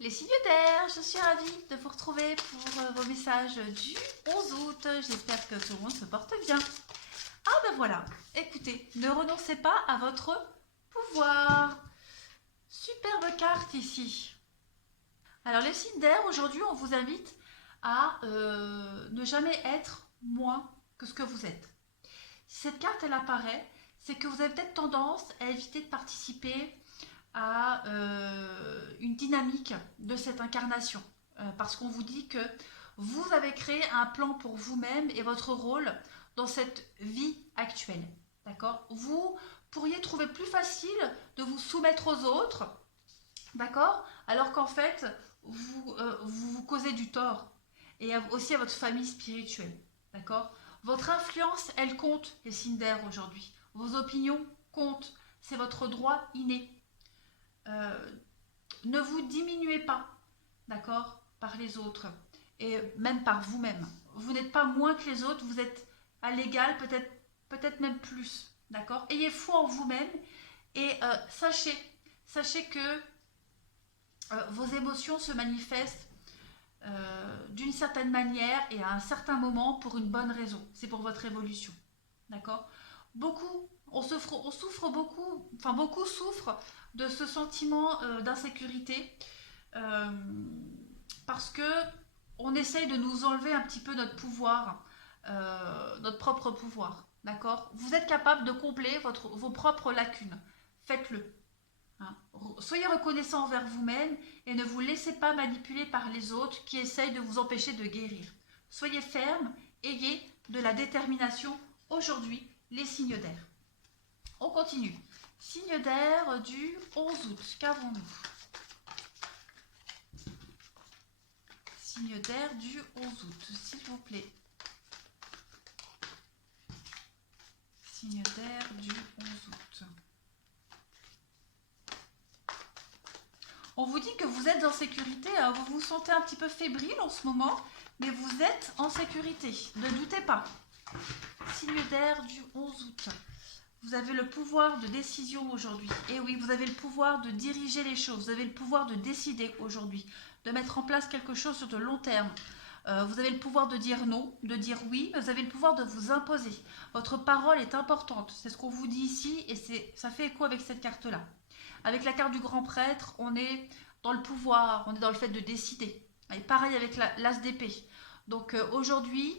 Les signes d'air, je suis ravie de vous retrouver pour vos messages du 11 août. J'espère que tout le monde se porte bien. Ah ben voilà, écoutez, ne renoncez pas à votre pouvoir. Superbe carte ici. Alors les signes d'air, aujourd'hui on vous invite à ne jamais être moins que ce que vous êtes. Si cette carte elle apparaît, c'est que vous avez peut-être tendance à éviter de participer à une dynamique de cette incarnation. Parce qu'on vous dit que vous avez créé un plan pour vous-même et votre rôle dans cette vie actuelle. D'accord? Vous pourriez trouver plus facile de vous soumettre aux autres, d'accord? Alors qu'en fait, vous causez du tort. Et aussi à votre famille spirituelle. D'accord? Votre influence, elle compte, les signes d'air aujourd'hui. Vos opinions comptent. C'est votre droit inné. Euh, ne vous diminuez pas, d'accord, par les autres et même par vous-même. Vous n'êtes pas moins que les autres, vous êtes à l'égal, peut-être même plus, d'accord. Ayez foi en vous-même et sachez que vos émotions se manifestent d'une certaine manière et à un certain moment pour une bonne raison. C'est pour votre évolution, d'accord. On souffre beaucoup, enfin beaucoup souffrent de ce sentiment d'insécurité euh, parce que on essaye de nous enlever un petit peu notre pouvoir, notre propre pouvoir, d'accord. Vous êtes capable de combler vos propres lacunes, faites-le. Hein. Soyez reconnaissant envers vous-même et ne vous laissez pas manipuler par les autres qui essayent de vous empêcher de guérir. Soyez ferme, ayez de la détermination aujourd'hui, les signes d'air. On continue. Signe d'air du 11 août. Qu'avons-nous? Signe d'air du 11 août, s'il vous plaît. Signe d'air du 11 août. On vous dit que vous êtes en sécurité, hein, vous vous sentez un petit peu fébrile en ce moment, mais vous êtes en sécurité, ne doutez pas. Signe d'air du 11 août. Vous avez le pouvoir de décision aujourd'hui. Et oui, vous avez le pouvoir de diriger les choses, vous avez le pouvoir de décider aujourd'hui, de mettre en place quelque chose sur de long terme. Vous avez le pouvoir de dire non, de dire oui, mais vous avez le pouvoir de vous imposer. Votre parole est importante, c'est ce qu'on vous dit ici et ça fait écho avec cette carte-là. Avec la carte du grand prêtre, on est dans le pouvoir, on est dans le fait de décider. Et pareil avec l'as d'épée. Donc aujourd'hui,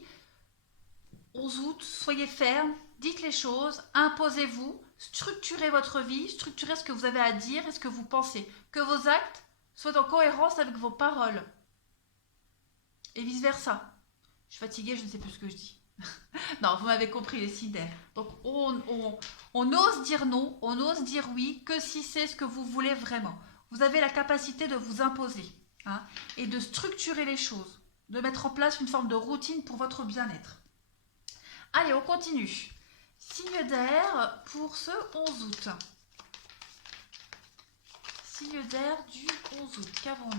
11 août, soyez ferme, dites les choses, imposez-vous, structurez votre vie, structurez ce que vous avez à dire et ce que vous pensez. Que vos actes soient en cohérence avec vos paroles. Et vice-versa. Je suis fatiguée, je ne sais plus ce que je dis. Non, vous m'avez compris, les signes d'air. Donc on ose dire non, on ose dire oui, que si c'est ce que vous voulez vraiment. Vous avez la capacité de vous imposer, hein, et de structurer les choses, de mettre en place une forme de routine pour votre bien-être. Allez, on continue. Signe d'air pour ce 11 août. Signe d'air du 11 août, qu'avons-nous?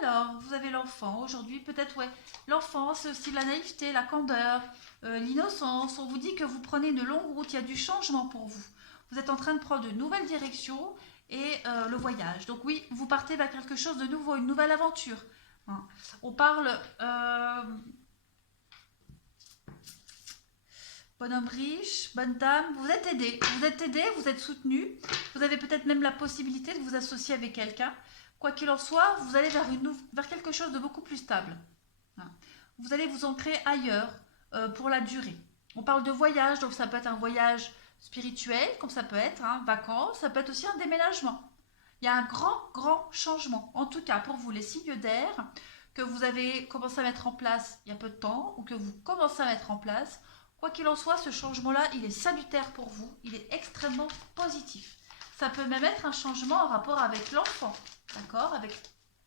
Alors, vous avez l'enfant aujourd'hui, peut-être, ouais. L'enfant, c'est aussi la naïveté, la candeur, l'innocence. On vous dit que vous prenez une longue route, il y a du changement pour vous. Vous êtes en train de prendre de nouvelles directions et le voyage. Donc oui, vous partez vers quelque chose de nouveau, une nouvelle aventure. Hein. On parle bonhomme riche, bonne dame, vous êtes aidé, vous êtes soutenu, vous avez peut-être même la possibilité de vous associer avec quelqu'un. Quoi qu'il en soit, vous allez vers quelque chose de beaucoup plus stable. Vous allez vous ancrer ailleurs pour la durée. On parle de voyage, donc ça peut être un voyage spirituel, comme ça peut être, hein, vacances, ça peut être aussi un déménagement. Il y a un grand changement, en tout cas pour vous les signes d'air, que vous avez commencé à mettre en place il y a peu de temps, ou que vous commencez à mettre en place. Quoi qu'il en soit, ce changement-là, il est salutaire pour vous, il est extrêmement positif. Ça peut même être un changement en rapport avec l'enfant, d'accord, avec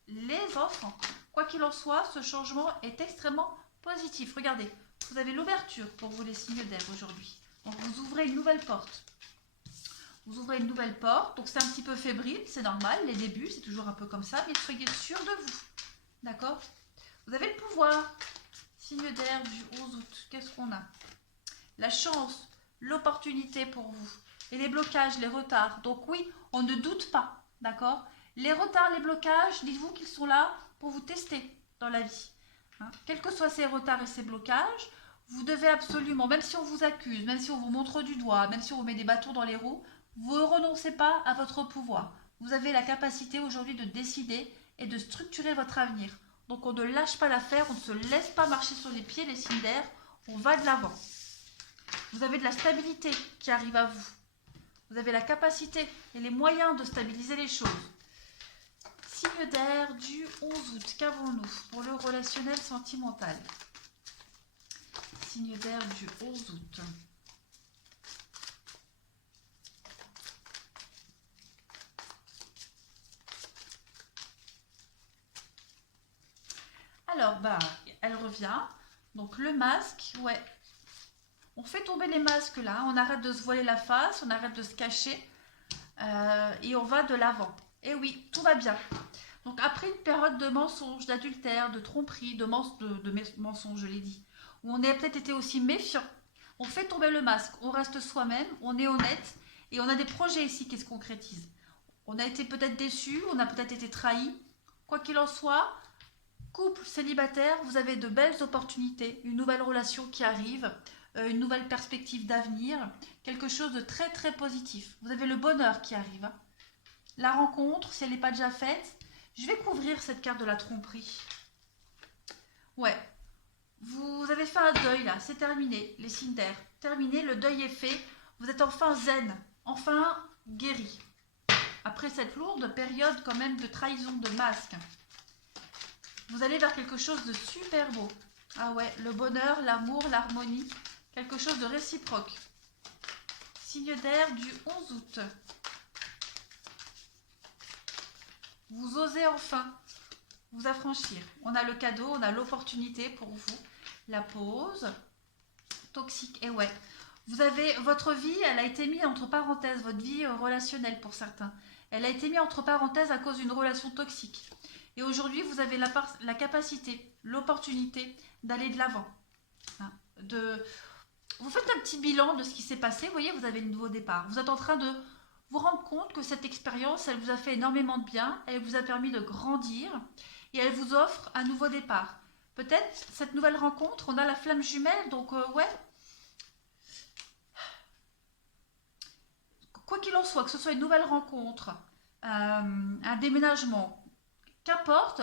les enfants. Quoi qu'il en soit, ce changement est extrêmement positif. Regardez, vous avez l'ouverture pour vous les signes d'air aujourd'hui. Donc vous ouvrez une nouvelle porte. Vous ouvrez une nouvelle porte, donc c'est un petit peu fébrile, c'est normal, les débuts, c'est toujours un peu comme ça, mais soyez sûr de vous. D'accord? Vous avez le pouvoir. Signe d'air du 11 août, qu'est-ce qu'on a? la chance, l'opportunité pour vous. Et les blocages, les retards. Donc oui, on ne doute pas, d'accord? Les retards, les blocages, dites-vous qu'ils sont là pour vous tester dans la vie. Hein? Quels que soient ces retards et ces blocages, vous devez absolument, même si on vous accuse, même si on vous montre du doigt, même si on vous met des bâtons dans les roues, vous ne renoncez pas à votre pouvoir. Vous avez la capacité aujourd'hui de décider et de structurer votre avenir. Donc on ne lâche pas l'affaire, on ne se laisse pas marcher sur les pieds, les signes d'air, on va de l'avant. Vous avez de la stabilité qui arrive à vous. Vous avez la capacité et les moyens de stabiliser les choses. Signe d'air du 11 août, qu'avons-nous pour le relationnel sentimental? Signe d'air du 11 août. Alors, elle revient. Donc, le masque, ouais. On fait tomber les masques là. On arrête de se voiler la face, on arrête de se cacher. Et on va de l'avant. Et oui, tout va bien. Donc, après une période de mensonges, d'adultère, de tromperie, de mensonges, je l'ai dit, où on a peut-être été aussi méfiant, on fait tomber le masque, on reste soi-même, on est honnête, et on a des projets ici qui se concrétisent. On a été peut-être déçu, on a peut-être été trahi. Quoi qu'il en soit, couple célibataire, vous avez de belles opportunités, une nouvelle relation qui arrive, une nouvelle perspective d'avenir, quelque chose de très très positif. Vous avez le bonheur qui arrive. Hein. La rencontre, si elle n'est pas déjà faite, je vais couvrir cette carte de la tromperie. Ouais, vous avez fait un deuil là, c'est terminé, les signes d'air. Terminé, le deuil est fait, vous êtes enfin zen, enfin guéri. Après cette lourde période quand même de trahison, de masque. Vous allez vers quelque chose de super beau. Ah ouais, le bonheur, l'amour, l'harmonie, quelque chose de réciproque. Signe d'air du 11 août. Vous osez enfin vous affranchir. On a le cadeau, on a l'opportunité pour vous. La pause. Toxique, et ouais. Vous avez, votre vie, elle a été mise entre parenthèses, votre vie relationnelle pour certains. Elle a été mise entre parenthèses à cause d'une relation toxique. Et aujourd'hui, vous avez la capacité, l'opportunité d'aller de l'avant. Hein, vous faites un petit bilan de ce qui s'est passé. Vous voyez, vous avez un nouveau départ. Vous êtes en train de vous rendre compte que cette expérience, elle vous a fait énormément de bien. Elle vous a permis de grandir. Et elle vous offre un nouveau départ. Peut-être, cette nouvelle rencontre, on a la flamme jumelle. Donc, ouais. Quoi qu'il en soit, que ce soit une nouvelle rencontre, un déménagement, qu'importe,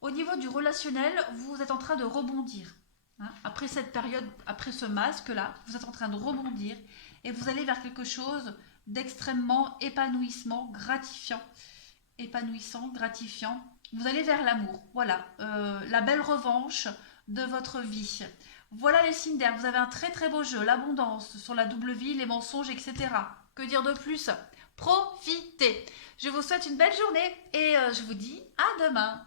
au niveau du relationnel, vous êtes en train de rebondir. Hein. Après cette période, après ce masque-là, vous êtes en train de rebondir et vous allez vers quelque chose d'extrêmement épanouissant, gratifiant. Vous allez vers l'amour. Voilà, la belle revanche de votre vie. Voilà les signes d'air. Vous avez un très très beau jeu, l'abondance sur la double vie, les mensonges, etc. Que dire de plus? Profitez. Je vous souhaite une belle journée et je vous dis à demain.